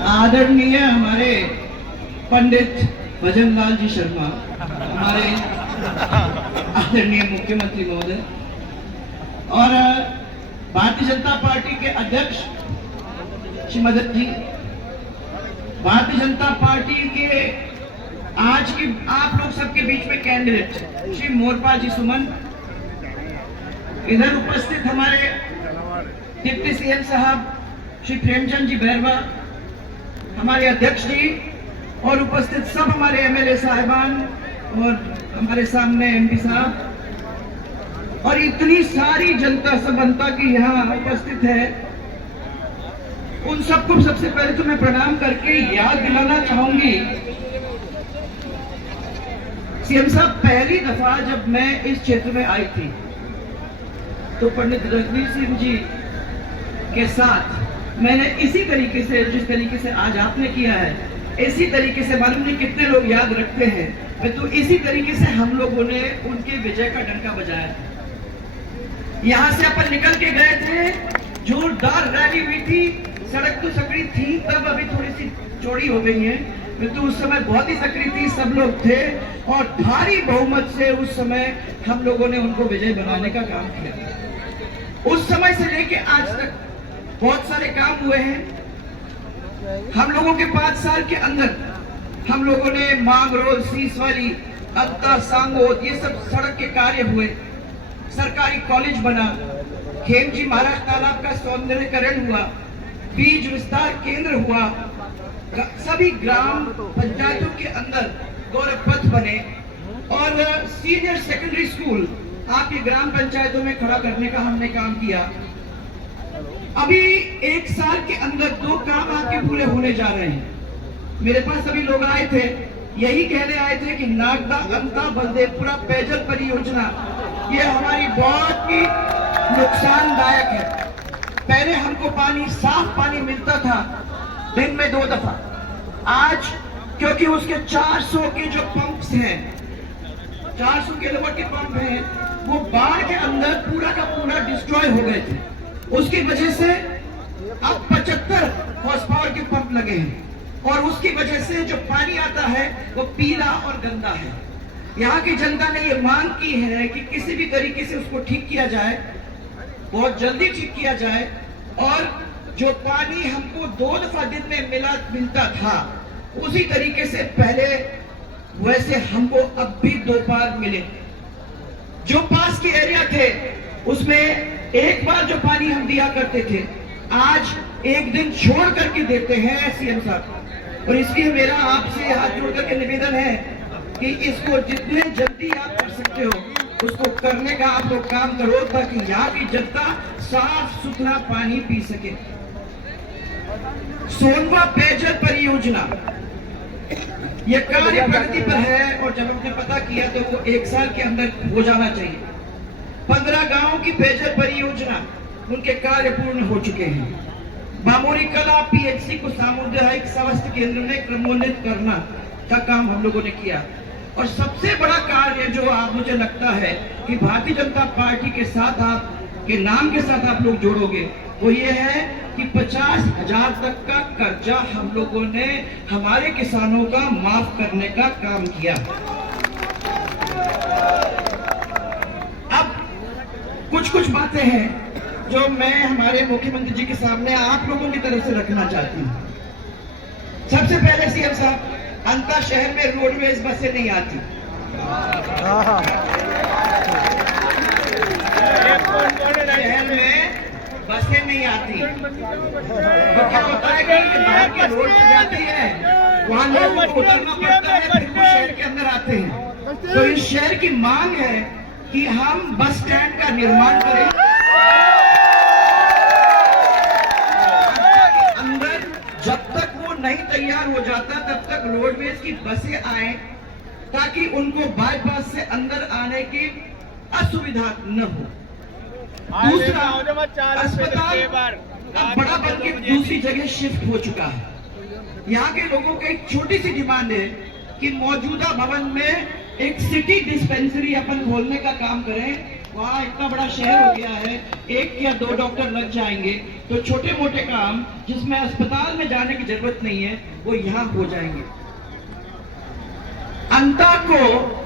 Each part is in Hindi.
आदरणीय हमारे पंडित भजनलाल जी शर्मा, हमारे आदरणीय मुख्यमंत्री महोदय और भारतीय जनता पार्टी के अध्यक्ष श्री मदन जी, भारतीय जनता पार्टी के आज की आप लोग सबके बीच में कैंडिडेट श्री मोरपा जी सुमन, इधर उपस्थित हमारे डिप्टी सीएम साहब श्री प्रेमचंद जी बैरवा, हमारे अध्यक्ष जी और उपस्थित सब हमारे एमएलए साहिबान और हमारे सामने एमपी साहब और इतनी सारी जनता सबंता की यहाँ उपस्थित है, उन सबको सबसे पहले तो मैं प्रणाम करके याद दिलाना चाहूंगी। सीएम साहब, पहली दफा जब मैं इस क्षेत्र में आई थी तो पंडित रघुवीर सिंह जी के साथ मैंने इसी तरीके से, जिस तरीके से आज आपने किया है, इसी तरीके से, मालूम नहीं कितने लोग याद रखते हैं, तो इसी तरीके से हम लोगों ने उनके विजय का डंका बजाया था। यहाँ से अपन निकल के गए थे, जोरदार रैली हुई थी, सड़क तो सकड़ी थी तब, अभी थोड़ी सी चौड़ी हो गई है, तो उस समय बहुत ही सकड़ी थी, सब लोग थे और भारी बहुमत से उस समय हम लोगों ने उनको विजय बनाने का काम किया। उस समय से लेके आज तक बहुत सारे काम हुए हैं। हम लोगों के 5 साल के अंदर हम लोगों ने मांगरोल, सीसवाली, अत्ता, सांगोद, ये सब सड़क के कार्य हुए, सरकारी कॉलेज बना, खेमजी महाराज तालाब का सौंदर्यीकरण हुआ, बीज विस्तार केंद्र हुआ, सभी ग्राम पंचायतों के अंदर गौरव पथ बने और सीनियर सेकेंडरी स्कूल आपके ग्राम पंचायतों में खड़ा करने का हमने काम किया। अभी 1 साल के अंदर 2 काम आपके पूरे होने जा रहे हैं। मेरे पास सभी लोग आए थे, यही कहने आए थे कि नागदा अंता बलदेवपुरा पेयजल परियोजना ये हमारी बहुत ही नुकसानदायक है। पहले हमको पानी, साफ पानी मिलता था दिन में 2 दफा, आज क्योंकि उसके 400 के जो पंप्स हैं, 400 किलोवाट के पंप हैं, वो बाढ़ के अंदर पूरा का पूरा डिस्ट्रॉय हो गए थे। उसकी वजह से अब 75 हॉर्स पावर के पंप लगे हैं और उसकी वजह से जो पानी आता है वो पीला और गंदा है। यहाँ की जनता ने ये मांग की है कि किसी भी तरीके से उसको ठीक किया जाए, बहुत जल्दी ठीक किया जाए और जो पानी हमको 2 दफा दिन में मिलता था उसी तरीके से पहले वैसे हमको अब भी 2 बार मिले। जो पास के एरिया थे उसमें एक बार जो पानी हम दिया करते थे, आज एक दिन छोड़ करके देते हैं सीएम साहब। और इसलिए मेरा आपसे हाथ जोड़ करके निवेदन है कि इसको जितने जल्दी आप कर सकते हो उसको करने का आप लोग काम करो, ताकि यहाँ की जनता साफ सुथरा पानी पी सके। सोनवा पेयजल परियोजना ये कार्य प्रगति पर है और जब हमने पता किया तो वो 1 साल के अंदर हो जाना चाहिए। 15 गांवों की पेयजल परियोजना उनके कार्य पूर्ण हो चुके हैं। बामोरी कला पीएचसी को सामुदायिक स्वास्थ्य केंद्र में क्रमोन्नत करना का काम हम लोगों ने किया। और सबसे बड़ा कार्य जो आप, मुझे लगता है कि भारतीय जनता पार्टी के साथ, आप के नाम के साथ आप लोग जोड़ोगे, वो ये है कि 50,000 तक का कर्जा हम लोगों ने हमारे किसानों का माफ करने का काम किया। अब कुछ बातें हैं जो मैं हमारे मुख्यमंत्री जी के सामने आप लोगों की तरफ से रखना चाहती हूँ। सबसे पहले सीएम साहब, अंता शहर में रोडवेज बसें नहीं आती। शहर में बसें नहीं आती तो क्या होता है कि बाहर के रोड से जाती है, वहां लोगों को उतरना पड़ता है, फिर वो शहर के अंदर आते हैं। तो इस शहर की मांग है कि हम बस स्टैंड का निर्माण करें अंदर, जब तक वो नहीं तैयार हो जाता तब तक रोडवेज की बसें आए, ताकि उनको बाईपास से अंदर आने की असुविधा न हो। दूसरा, अस्पताल अब बड़ा बन के दूसरी जगह शिफ्ट हो चुका है। यहाँ के लोगों की एक छोटी सी डिमांड है कि मौजूदा भवन में एक सिटी डिस्पेंसरी अपन खोलने का काम करें, वहाँ इतना बड़ा शहर हो गया है, 1 या 2 डॉक्टर लग जाएंगे तो छोटे मोटे काम जिसमें अस्पताल में जाने की जरूरत नहीं है वो यहाँ हो जाएंगे। अंता को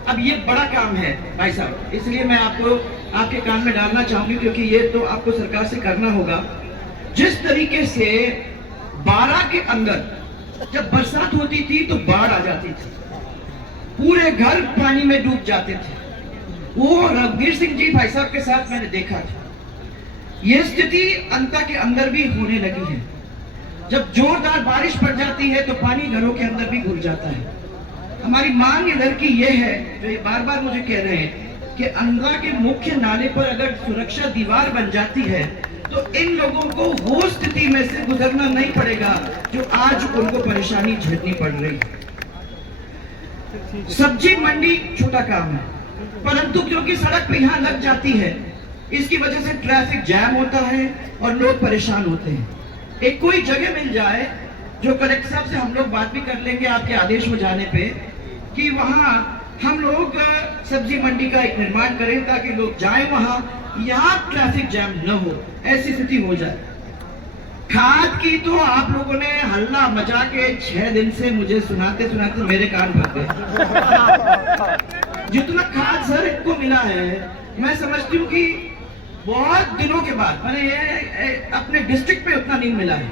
अब ये बड़ा काम है भाई साहब, इसलिए मैं आपको आपके कान में डालना चाहूंगी क्योंकि ये तो आपको सरकार से करना होगा। जिस तरीके से 12 के अंदर जब बरसात होती थी तो बाढ़ आ जाती थी, पूरे घर पानी में डूब जाते थे, वो रघुवीर सिंह जी भाई साहब के साथ मैंने देखा था। ये स्थिति अंता के अंदर भी होने लगी है। जब जोरदार बारिश पड़ जाती है तो पानी घरों के अंदर भी घुस जाता है। हमारी मांग इधर की ये है, जो ये बार बार मुझे कह रहे हैं कि अंधा के मुख्य नाले पर अगर सुरक्षा दीवार बन जाती है तो इन लोगों को वो स्थिति में से गुजरना नहीं पड़ेगा जो आज उनको परेशानी झेलनी पड़ रही है। सब्जी मंडी छोटा काम है, परंतु क्योंकि सड़क पे यहाँ लग जाती है, इसकी वजह से ट्रैफिक जैम होता है और लोग परेशान होते हैं। एक कोई जगह मिल जाए, जो कलेक्टर साहब से हम लोग बात भी कर लेंगे आपके आदेश हो जाने पे, कि वहाँ हम लोग सब्जी मंडी का एक निर्माण करें ताकि लोग जाएं वहाँ, यहाँ ट्रैफिक जैम न हो, ऐसी स्थिति हो जाए। खाद की तो आप लोगों ने हल्ला मचा के 6 दिन से मुझे सुनाते सुनाते मेरे कान भर गए। जितना खाद सर इनको मिला है, मैं समझती हूँ कि बहुत दिनों के बाद मैंने ये अपने डिस्ट्रिक्ट में उतना नहीं मिला है।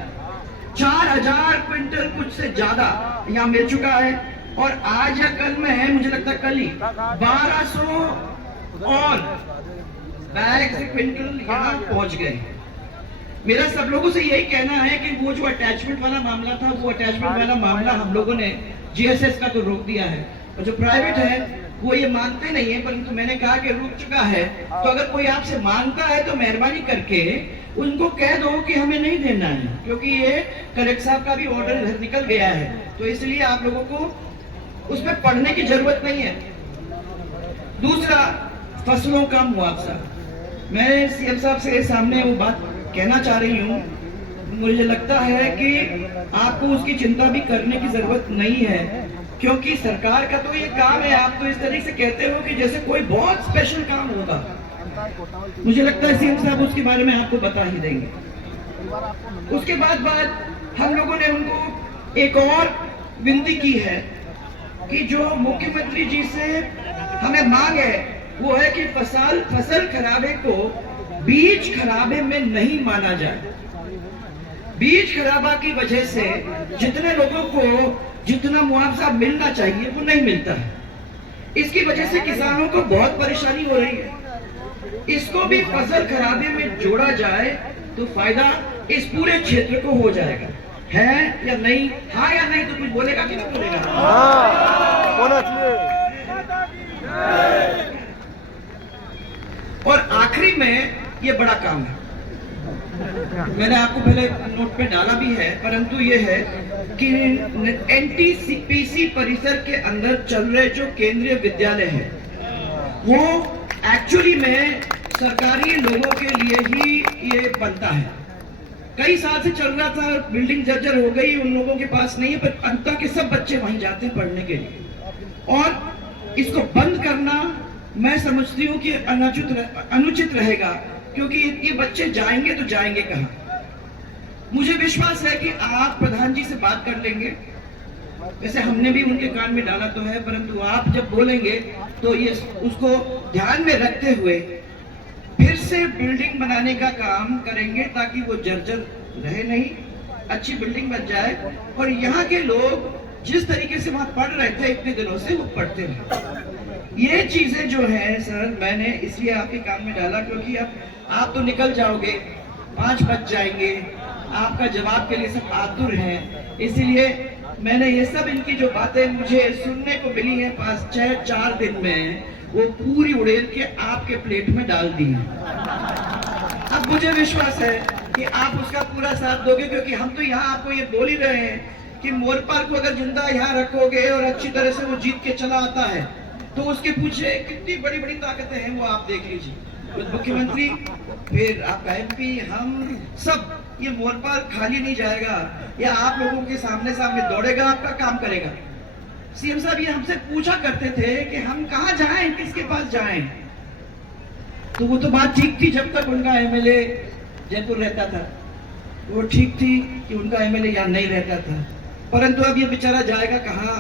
4000 क्विंटल कुछ से ज्यादा यहाँ मिल चुका है और आज या कल में है, मुझे लगता है कल ही 1200 और बैग से क्विंटल यहाँ पहुंच गए। मेरा सब लोगों से यही कहना है कि वो जो अटैचमेंट वाला मामला था, वो अटैचमेंट वाला मामला हम लोगों ने जीएसएस का तो रोक दिया है, और जो प्राइवेट है वो ये मानते नहीं है, परंतु मैंने कहा कि रुक चुका है। तो अगर कोई आपसे मांगता है तो मेहरबानी करके उनको कह दो कि हमें नहीं देना है, क्योंकि ये कलेक्टर साहब का भी ऑर्डर इधर निकल गया है, तो इसलिए आप लोगों को उसमें पढ़ने की जरूरत नहीं है। दूसरा, फसलों का मुआवजा, मैं सीएम साहब से सामने वो बात कहना चाह रही हूँ। मुझे लगता है कि आपको उसकी चिंता भी करने की जरूरत नहीं है, क्योंकि सरकार का तो ये काम है। आप तो इस तरीके से कहते हो कि जैसे कोई बहुत स्पेशल काम होगा। मुझे लगता है सीएम साहब उसके बारे में आपको बता ही देंगे। उसके बाद हम लोगों ने उनको एक और विनती की है कि जो मुख्यमंत्री जी से हमें मांग है वो है कि फसल खराबे को बीज खराबे में नहीं माना जाए। बीज खराबा की वजह से जितने लोगों को जितना मुआवजा मिलना चाहिए वो नहीं मिलता है। इसकी वजह से किसानों को बहुत परेशानी हो रही है। इसको भी फसल खराबे में जोड़ा जाए तो फायदा इस पूरे क्षेत्र को हो जाएगा। है या नहीं? हाँ या नहीं? तो कुछ बोलेगा कि नहीं बोलेगा? और आखिरी में ये बड़ा काम है, मैंने आपको पहले नोट पे डाला भी है, परंतु ये है कि एनटीपीसी परिसर के अंदर चल रहे जो केंद्रीय विद्यालय है वो एक्चुअली में सरकारी लोगों के लिए ही ये बनता है। कई साल से चल रहा था, बिल्डिंग जर्जर हो गई, उन लोगों के पास नहीं है, पर अंता के सब बच्चे वहीं जाते हैं पढ़ने के लिए। और इसको बंद करना मैं समझती हूँ कि अनुचित रहेगा, क्योंकि ये बच्चे जाएंगे तो जाएंगे कहाँ? मुझे विश्वास है कि आप प्रधान जी से बात कर लेंगे। वैसे हमने भी उनके कान में डाला तो है, परंतु आप जब बोलेंगे तो ये उसको ध्यान में रखते हुए फिर से बिल्डिंग बनाने का काम करेंगे, ताकि वो जर्जर रहे नहीं, अच्छी बिल्डिंग बन जाए और यहाँ के लोग जिस तरीके से वहां पढ़ रहे थे इतने दिनों से वो पढ़ते रहे। ये चीजें जो है सर, मैंने इसलिए आपके कान में डाला क्योंकि अब आप तो निकल जाओगे, 5 बज जाएंगे, आपका जवाब के लिए सब आतुर हैं, इसीलिए मैंने ये सब इनकी जो बातें मुझे सुनने को मिली है 4 दिन में, वो पूरी उड़ेल के आपके प्लेट में डाल दी है। अब मुझे विश्वास है कि आप उसका पूरा साथ दोगे, क्योंकि हम तो यहाँ आपको ये बोल ही रहे हैं कि मोरपाल को अगर जिंदा यहाँ रखोगे और अच्छी तरह से वो जीत के चला आता है तो उसके पीछे कितनी बड़ी बड़ी ताकतें हैं वो आप देख लीजिए। तो मुख्यमंत्री, फिर आपका एमपी, हम सब, ये मोरपाल खाली नहीं जाएगा, या आप लोगों के सामने सामने दौड़ेगा, आपका काम करेगा। सीएम साहब ये हमसे पूछा करते थे कि हम कहाँ जाएं, किसके पास जाएं। तो वो तो बात ठीक थी जब तक उनका एमएलए जयपुर रहता था, वो ठीक थी कि उनका एमएलए यहाँ नहीं रहता था, परंतु अब ये बेचारा जाएगा कहाँ?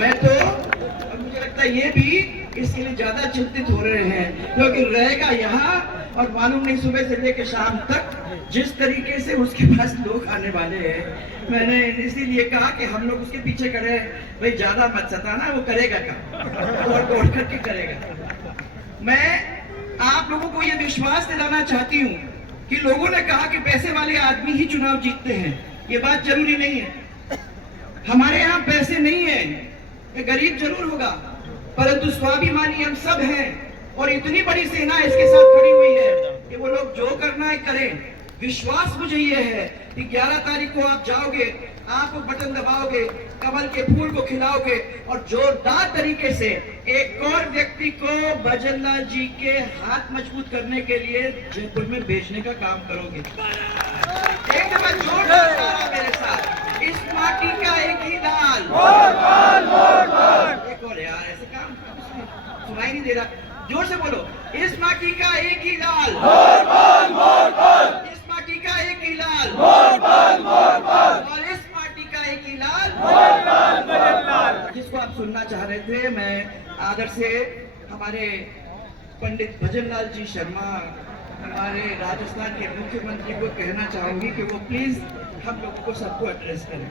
मैं तो अब मुझे लगता है ये भी इसके लिए ज्यादा चिंतित हो रहे हैं, क्योंकि रहेगा यहाँ और मालूम नहीं सुबह से लेकर शाम तक जिस तरीके से उसके पास लोग आने वाले हैं। मैंने इसीलिए कहा कि हम लोग उसके पीछे खड़े हैं, भाई ज्यादा मत सताना, वो करेगा क्या और दौड़ करके करेगा। मैं आप लोगों को ये विश्वास दिलाना चाहती हूँ कि लोगों ने कहा कि पैसे वाले आदमी ही चुनाव जीतते हैं, ये बात जरूरी नहीं है। हमारे यहाँ पैसे नहीं है, ये गरीब जरूर होगा, परंतु स्वाभिमानी हम सब हैं और इतनी बड़ी सेना इसके साथ खड़ी हुई है कि वो लोग जो करना है करें। विश्वास मुझे ये है कि 11 तारीख को आप जाओगे, आप वो बटन दबाओगे, कमल के फूल को खिलाओगे और जोरदार तरीके से एक और व्यक्ति को भजनलाल जी के हाथ मजबूत करने के लिए जयपुर में भेजने का काम करोगे। एक दफा जोरदार नारा मेरे साथ, इस माटी का एक ही लाल। एक और यार, ऐसे काम सुनाई नहीं दे रहा, जोर से बोलो, इस माटी का एक ही लाल, इस माटी का एक ही लाल, और इस माटी का एक ही लाल। जिसको आप सुनना चाह रहे थे, मैं आदर से हमारे पंडित भजनलाल जी शर्मा, हमारे राजस्थान के मुख्यमंत्री को कहना चाहूंगी कि वो प्लीज हम लोगों को सबको एड्रेस करें।